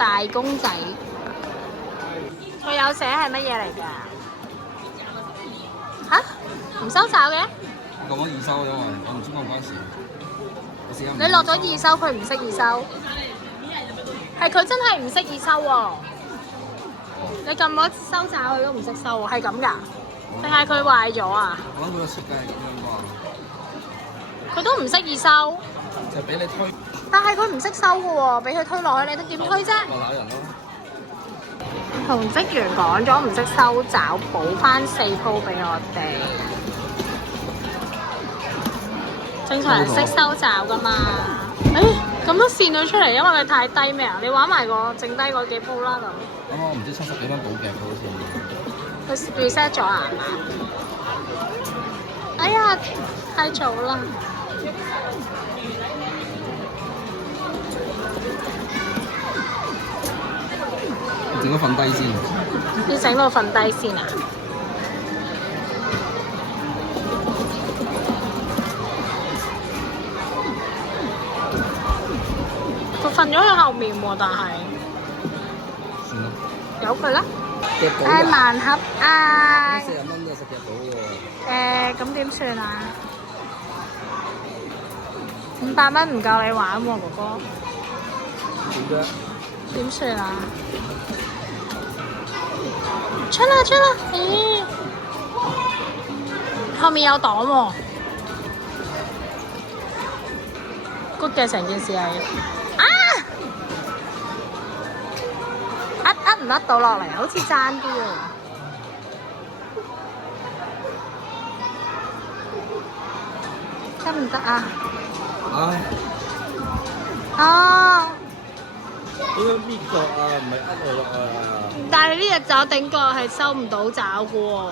大公仔。佢有寫係乜嘢嚟㗎？嚇？唔收找嘅？講咗二收啫嘛，我唔知關唔關事。你落咗二收，佢唔識二收，係佢真係唔識二收喎。你撳咗收找佢都唔識收喎，係咁㗎？定係佢壞咗啊？我覺得佢個設計係咁樣啩。佢都唔識二收，就俾你推但係佢唔識收嘅喎，俾佢推落去，你點推啫？落鬧人咯。同職員講咗唔識收找，補翻4鋪俾我哋。正常人識收找噶嘛？咁都線到出嚟，因為佢太低咩啊？你玩埋個剩低嗰幾鋪啦咁。我唔知70幾蚊補嘅好似。佢 reset 咗啊？哎呀，太早啦！整咗瞓低先。要整到瞓低先啊！佢瞓咗喺後面喎，但係算啦。由佢啦。夾到㗎。盲盒啊40蚊就食夾到喎。咁點算啊？500蚊唔夠你玩喎，哥哥。點啫？點算啊？出啦出啦！咦，後面有擋喎。good 嘅成件事係啊！唔甩到落嚟，好似爭啲喎。得唔得啊？唉，哦，點樣搣角啊？唔係呃我落去啊！但係呢隻爪頂角係收唔到爪嘅喎。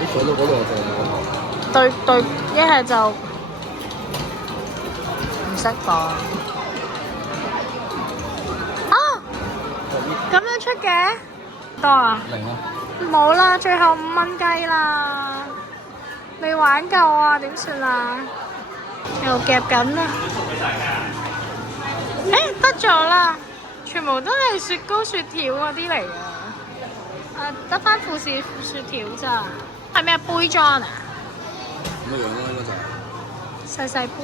你上到嗰度就對，一係就唔識講。啊！咁樣出嘅？多啊？零啊！冇啦，最後5蚊雞啦，未玩夠啊，點算啊？又夾緊啦！得咗啦，全部都係雪糕雪條嗰啲嚟㗎。得返富士雪條咋？係咩杯裝啊？咁嘅樣咯，應該就係。細細杯，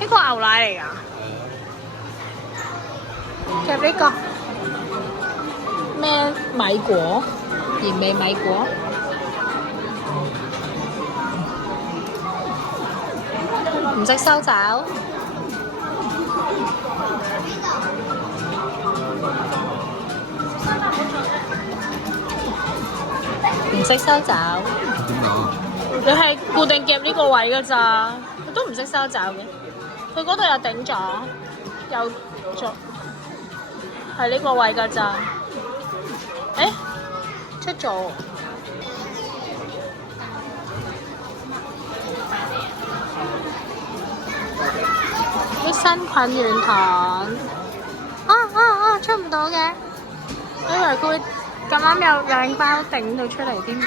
呢個牛奶嚟㗎。夾呢個咩米果？鹽味米果。唔識收找。唔識收找。點解啊？你係固定夾呢個位㗎咋，佢都唔識收找嘅。佢嗰度又頂咗，又做係呢個位㗎咋。出咗。益生菌軟糖。出唔到嘅，我以為佢會咁啱有兩包頂到出嚟添。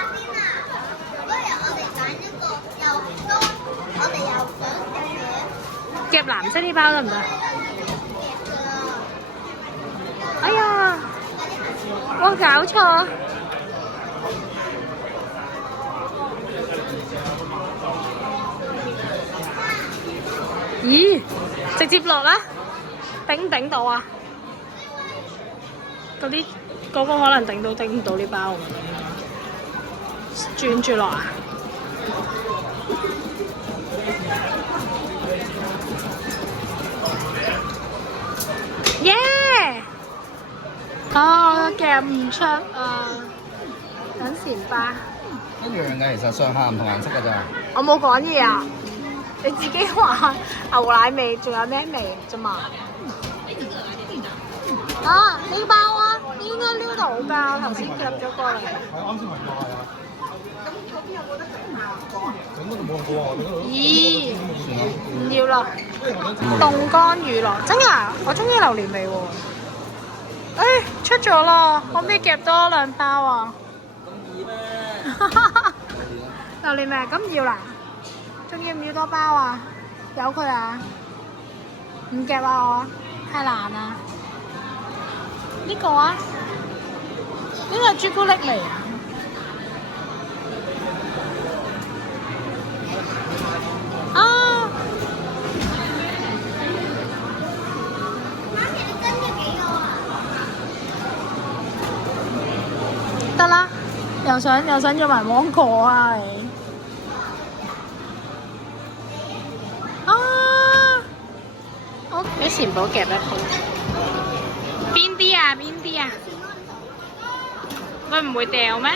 夾藍色呢包得唔得？哎呀，我搞錯。咦？直接落啦，頂唔頂到啊？嗰個可能頂到頂唔到呢包，轉住落啊！耶！夾唔出啊！等前吧。一樣嘅，其實上下唔同顏色㗎咋。我冇講嘢啊！你自己話牛奶味，仲有咩味啫嘛？呢包啊，應該撩到㗎，頭先夾咗過嚟。係啱先咪賣啊！咦，唔要啦！凍乾乳酪，真㗎？我中意榴蓮味喎。出咗啦，可唔可以夾多2包啊？榴蓮味咁要啦，仲要唔要多包啊？有佢啊？唔夾啊我，太難啦。呢個啊，呢個係朱古力味啊。啊！得啦，又想要埋芒果啊你！啊！我俾錢寶夾一邊。邊啲啊？邊啲啊？佢唔會掉咩？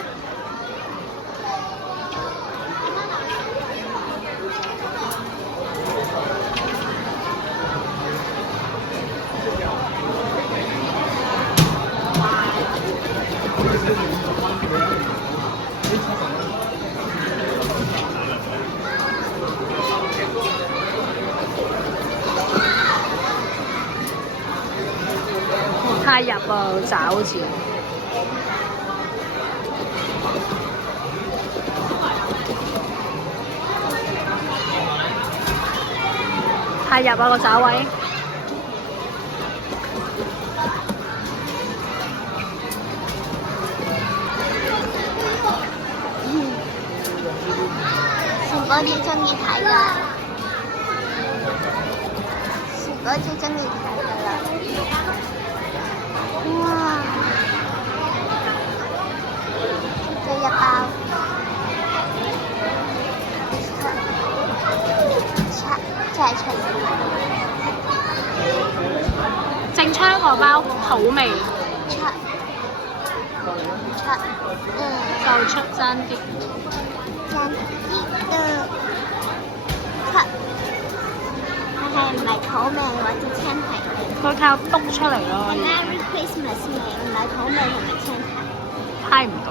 太入啊！找好似太入啊個找位。全部最中意睇啦，全部最中意睇噶啦。哇！這一包真係出正昌嗰包好味，出，就出爭啲。真啲嘅出，係唔係土味或者青提味？佢靠篤出嚟咯。Merry Christmas 味唔係土味同埋青提。猜唔到。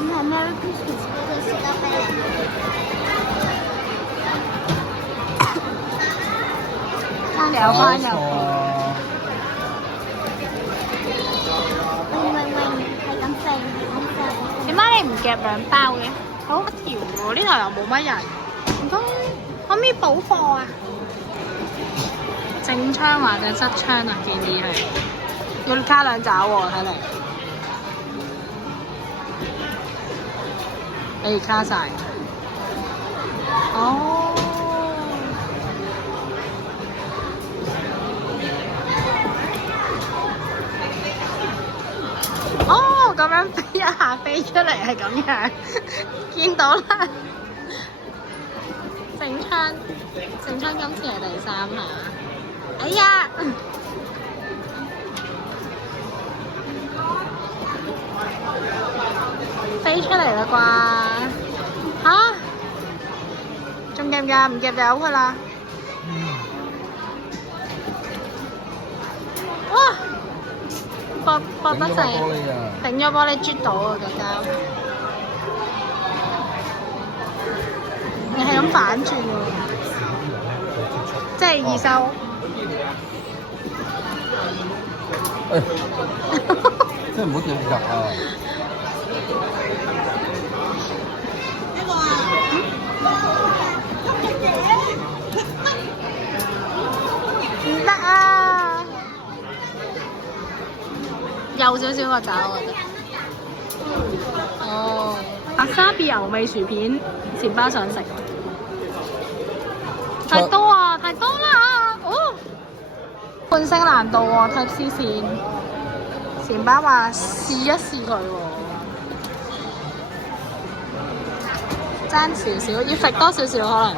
唔係 Merry Christmas 嗰個士多啤梨。有翻入去。喂，係咁飛，係咁飛。點解你唔夾2包嘅？好一條喎，呢頭又冇乜人，唔通可唔可以補貨啊？正昌或者側昌啊，建議係要加2爪喎，睇嚟。你加晒。哦。哦，咁樣飛一下飛出嚟係咁樣，見到啦。正昌今次係第3下。哎呀！飛出嚟啦啩？嚇？仲夾唔夾？唔夾就由佢啦。哇！搏得滯，頂咗玻璃啜到啊！個膠，你係咁反轉喎，即係易收。真係唔好掉入啊！唔得啊！幼少少個爪，我覺得。哦，阿沙比牛味薯片，前巴想食。太多啊！太多啦！哦，半星難度喎，Type C 線。前巴話試一試佢喎，爭少少，要揈多少少可能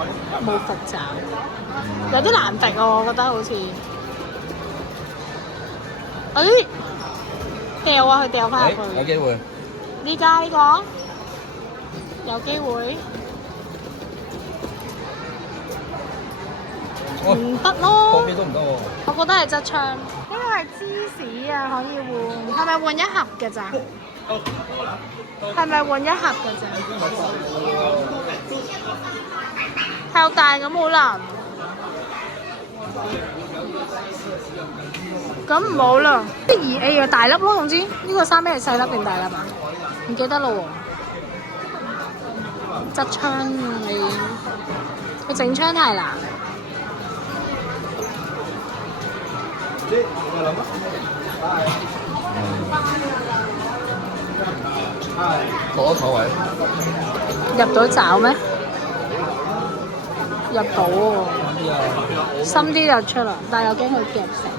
冇揈爪，有啲難揈喎，我覺得好似。掉啊！佢掉翻入去。有機會。呢家呢個有機會。唔得咯。個邊都唔得喎。我覺得係側槍。呢個係芝士啊，可以換。係咪換1盒嘅咋？係咪換一盒嘅啫？靠大咁好難。咁唔好啦，啲2A 啊大粒咯，總之呢個3A係細粒定大粒啊？唔記得咯喎。側窗你整窗太難。攞頭位。入到爪咩？入到喎。深啲就出啦，但係又驚佢夾成。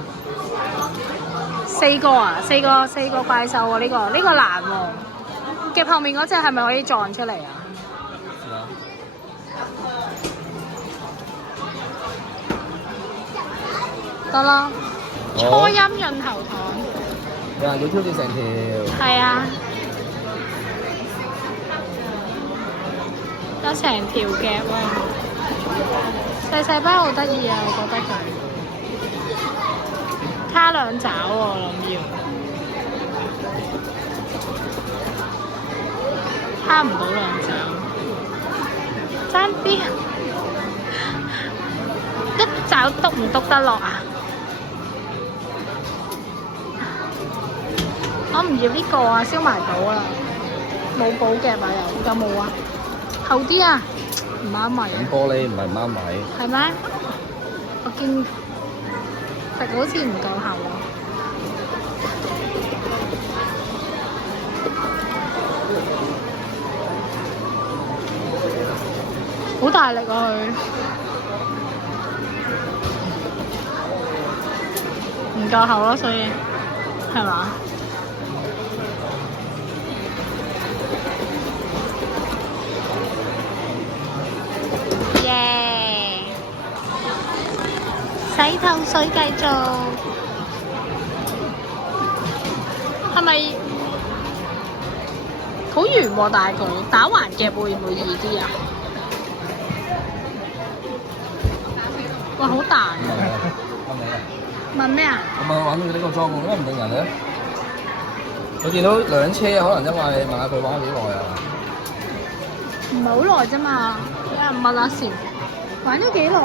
4個啊，4個怪獸喎，呢個難喎。夾後面嗰隻係咪可以撞出嚟啊？得啦。初音潤喉糖。有人要挑戰成條。係啊。有成條夾喎。細包好得意啊，我覺得佢。卡兩爪喎，我諗要。卡唔到兩爪。爭啲。一爪篤唔篤得落啊？我唔要呢個啊，燒埋到啊！冇寶夾啊，有冇啊？厚啲啊，唔啱位。玻璃唔係啱位。係咩？我見食好似唔夠厚啊。好大力啊佢！唔夠厚咯，所以係嘛？洗頭水繼續，係咪好圓喎？但係佢打橫夾會唔會易啲啊？哇，好彈啊！問咩啊？我問佢玩呢個裝喎，點解唔定人咧？我見到兩車，可能因為問下佢玩咗幾耐啊？唔係好耐啫嘛，有人問阿禪玩咗幾耐喎？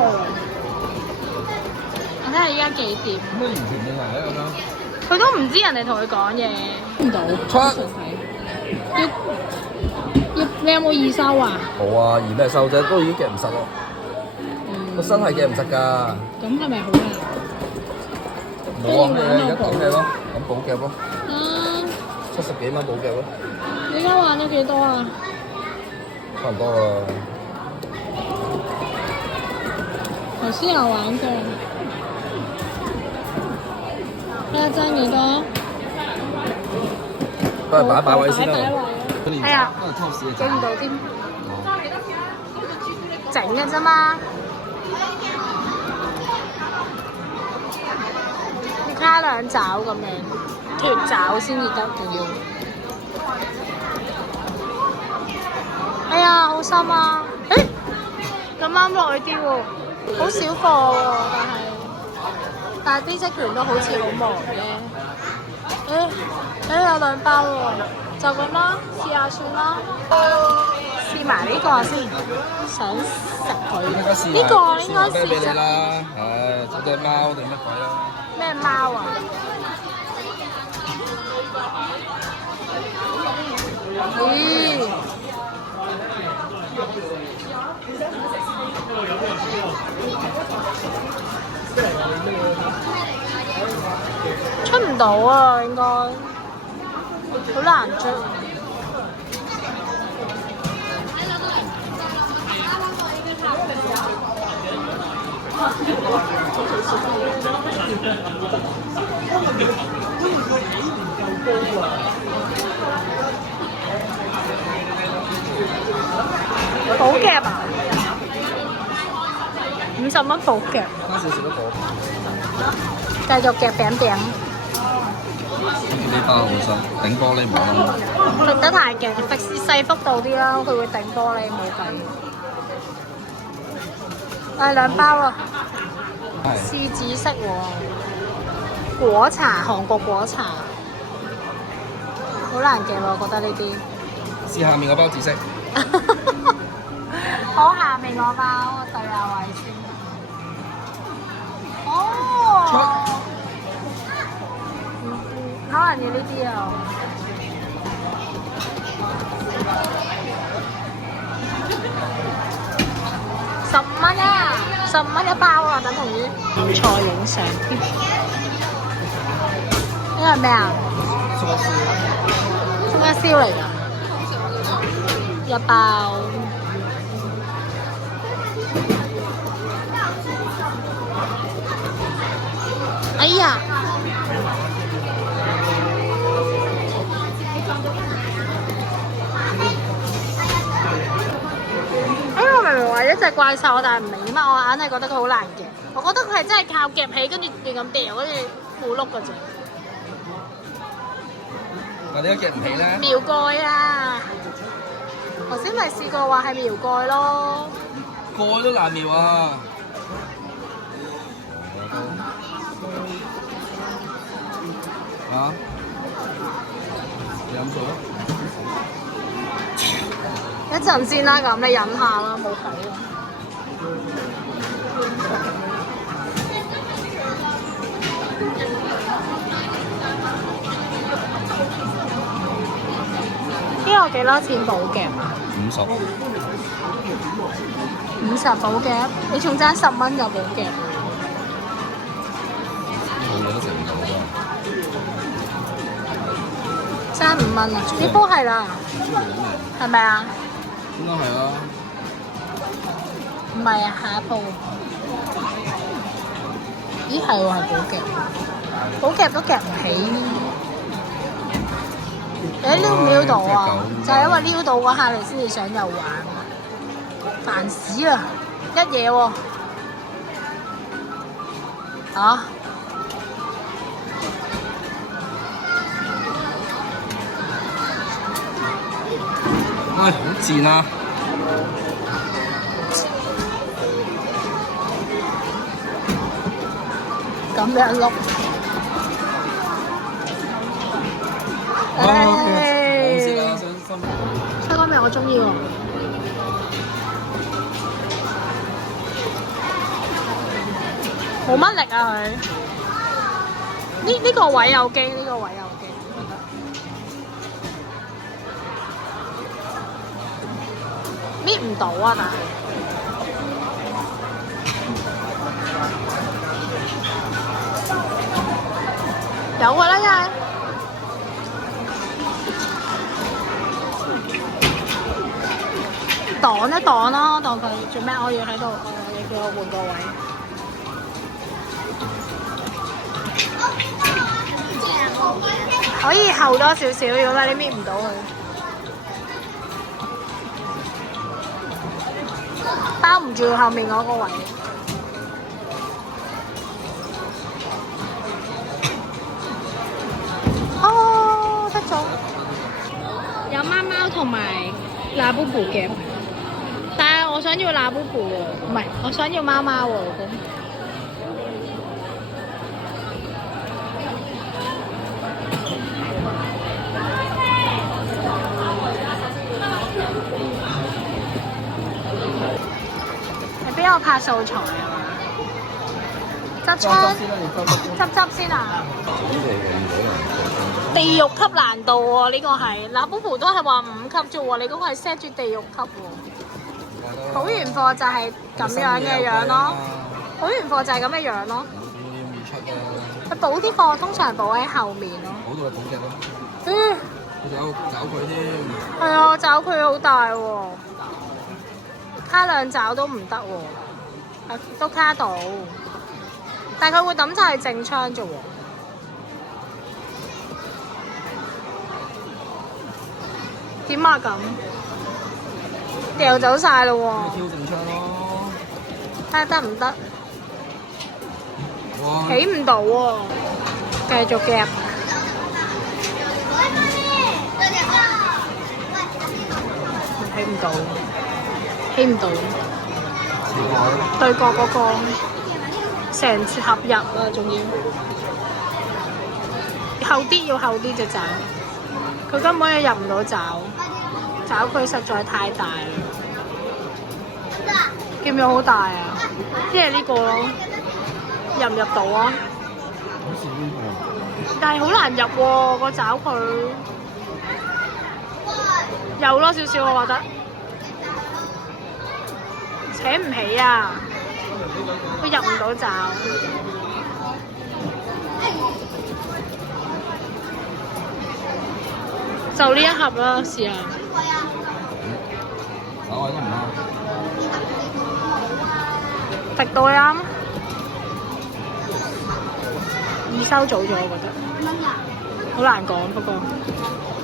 我睇下依家幾點？咩完全定人咧咁樣？佢都唔知人哋同佢講嘢。唔到。出。你有冇二收啊？冇啊，二咩收啫？都已經夾唔實咯。個身係夾唔實㗎。咁係咪好啊？冇啊，而家等嘅咯，咁補夾咯。啊70幾蚊補夾咯。你而家玩咗幾多啊？差唔多啦。頭先有玩過。睇下爭幾多？都係擺位先啦。係啊，整唔到添。整嘅啫嘛。要卡兩爪咁樣，脫爪先至得，仲要。哎呀，好深啊！誒，咁啱落去啲喎，好少貨喎，但係啲職員都好似好忙嘅。有2包喎，就咁啦，試下算啦。試埋呢個先，想食佢。呢個應該試俾你啦，唉，隻貓定乜鬼啊？咩貓啊？咦？出唔到啊，應該好難出。寶夾啊！50蚊寶夾。加少少都好。繼續夾餅餅。呢包好深，頂玻璃冇啦。揈得太勁，細幅度啲啦，佢會頂玻璃冇計。2包啊！試紫色喎，果茶，韓國果茶。好難夾喎，我覺得呢啲。試下面個包紫色。好下面個包，我對下位先。哦，可能要呢啲啊。15蚊啊，15蚊一包啊，等同於。唔錯，影相。呢個係咩啊？粟一燒。粟一燒嚟㗎，一包。哎呀！我明明話一隻怪獸，但係唔明點解我硬係覺得佢好難夾。我覺得佢係真係靠夾起，跟住亂咁掉，跟住冇碌㗎啫。嗱，點解夾唔起咧？苗蓋啊！頭先咪試過話係苗蓋咯。蓋都難苗啊！啊？你飲水啊？一陣先啦，咁你忍下啦，冇計啦。呢個幾多錢寶夾50。 50寶夾，你仲爭10蚊就寶夾。冇嘢都食唔到㗎。爭5蚊啊！呢煲係啦，係咪啊？應該係啦。唔係啊，下一鋪。咦係喎，係寶夾，寶夾都夾唔起。你撩唔撩到啊？就係因為撩到嗰下，你先至想又玩。煩死啦！一嘢喎。啊！唉，好賤啊！咁樣碌。冇事啦，傷心。西瓜味我中意喎。冇乜力啊佢。呢個位有機，呢個位有機，我覺得。搣唔到啊，但係。有㗎啦，梗係。擋一擋咯，當佢做咩？我要喺度，你叫我換個位。可以後多少少，如果你搣唔到佢。包唔住後面嗰個位。哦，得咗。有貓貓同埋拉布布嘅，但係我想要拉布布喎，唔係，我想要貓貓喎，老公。你邊個拍素材啊？執出，執先啊！地獄級難度喎，呢個係嗱，寶寶都係話5級啫喎，你嗰個係 set 住地獄級喎。補完貨就係咁樣嘅樣咯，補完貨就係咁嘅樣咯。佢補啲貨通常補喺後面咯。補到係補夾咯。嗯。佢找佢添。係啊，找佢好大喎，卡兩找都唔得喎，都卡到，但係佢會抌晒正槍啫喎。點啊咁？掉走晒咯喎！挑正槍咯，睇下得唔得？哇！起唔到喎，繼續夾。起唔到，起唔到。對角嗰個成合入啊，仲要後啲，要後啲隻仔。佢根本係入唔到爪，爪佢實在太大啦。見唔見好大啊？即係呢個咯，入唔入到啊？好似呢個。但係好難入喎，個爪佢有咯少少，我覺得扯唔起啊，佢入唔到爪。就呢一盒啦，試下。稍微都唔啱。滴到啱。二收早咗，我覺得。好難講，不過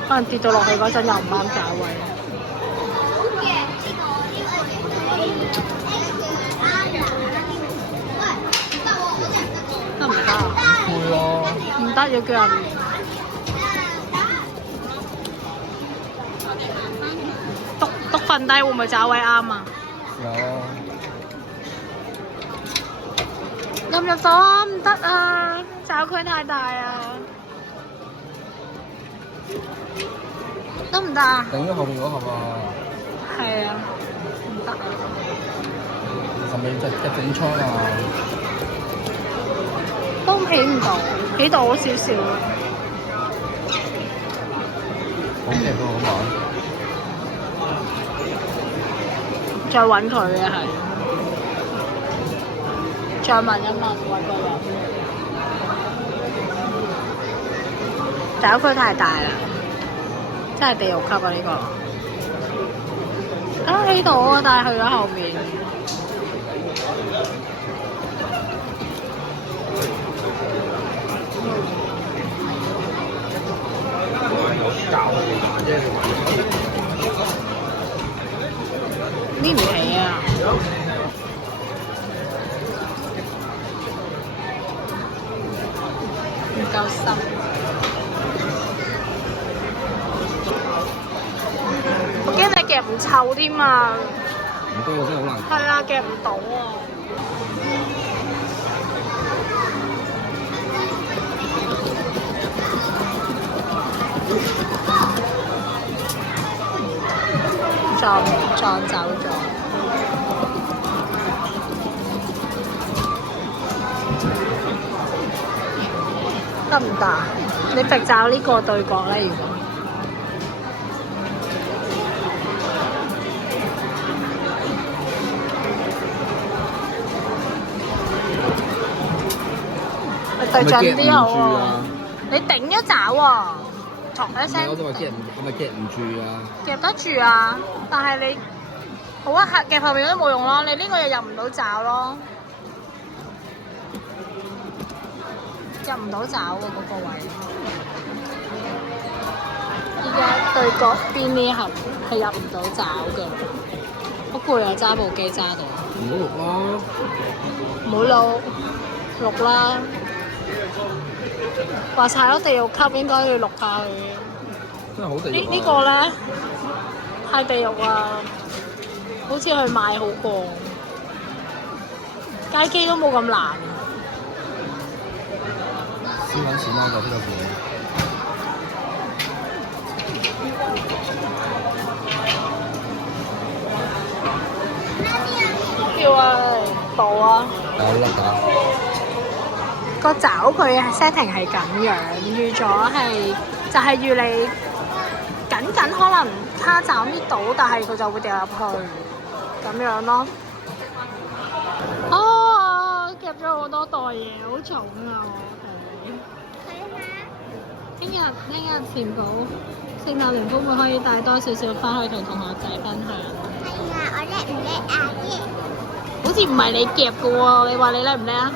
可能跌到落去嗰陣又唔啱價位。得唔得啊？配咯。唔得，要叫人。篤瞓低會唔會找位啱啊？有。入唔入到啊？唔得啊！找佢太大啊！得唔得啊？頂咗後面嗰盒啊！係啊，唔得啊！係咪隻整倉啊？都起唔到，起到少少。好勁喎，好玩！再揾佢嘅係，再問一問揾個人。爪區太大啦，真係地獄級啊！呢個啊起到啊，但係去咗後面。搣唔起啊！唔夠深。我驚你夾唔臭添啊！唔多真係好難。係啊，夾唔到啊！撞走咗。得唔得？你揈爪呢個對角咧，如果你對準啲好喎。你頂咗爪喎，唰一聲。我都話夾唔，係咪夾唔住啊？夾得住啊，但係你好啊，夾後面都冇用咯。你呢個又入唔到爪咯。入唔到爪喎嗰個位，依家對角邊呢盒係入唔到爪㗎，好攰啊！揸部機揸到。唔好錄啦，唔好錄啦，話踩咗地獄級應該要錄下佢。真係好地獄啊！呢個咧太地獄啊，好似去買好過，街機都冇咁難。先揾錢啦，就呢個錢。叫啊，報啊！有粒㗎。個爪佢 setting 係咁樣，預咗係就係預你緊可能卡爪搣到，但係佢就會掉入去咁樣咯。哦，夾咗好多袋嘢，好重啊！聽日前補聖誕聯歡會可以帶多少少翻去同同學仔分享。係啊，我叻唔叻啊？好似唔係你夾嘅喎，你話你叻唔叻啊？